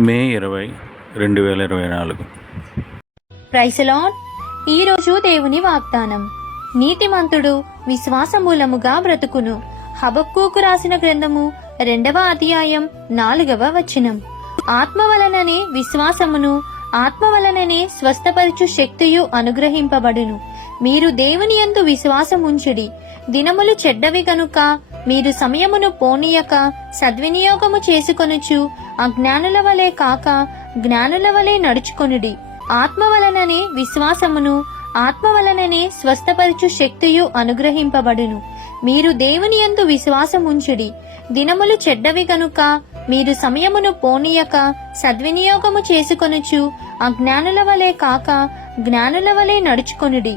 మే ఇరవై రెండు వేల ఇరవై నాలుగు. ప్రైసలాన్ ఈరోజు దేవుని వాగ్దానం. నీతిమంతుడు విశ్వాసమూలముగా బ్రతుకును. హబక్కూకు రాసిన గ్రంథము రెండవ అధ్యాయం నాలుగవ వచనం. ఆత్మ వలననే విశ్వాసమును ఆత్మ వలననే స్వస్థపరచు శక్తియు అనుగ్రహింపబడును. మీరు దేవుని యందు విశ్వాసముంచుడి. దినములు చెడ్డవి కనుక మీరు సమయమును పోనీయక సద్వినియోగము చేసుకొనుచు అజ్ఞానుల వలె కాక జ్ఞానుల వలె నడుచుకొనుడి. ఆత్మ వలననే విశ్వాసమును ఆత్మ వలననే స్వస్థపరచు శక్తియు అనుగ్రహింపబడును. మీరు దేవుని యందు విశ్వాసముంచుడి. దినములు చెడ్డవి గనుక మీరు సమయమును పోనీయక సద్వినియోగము చేసుకొనుచు అజ్ఞానుల వలె కాక జ్ఞానుల వలె నడుచుకొనుడి.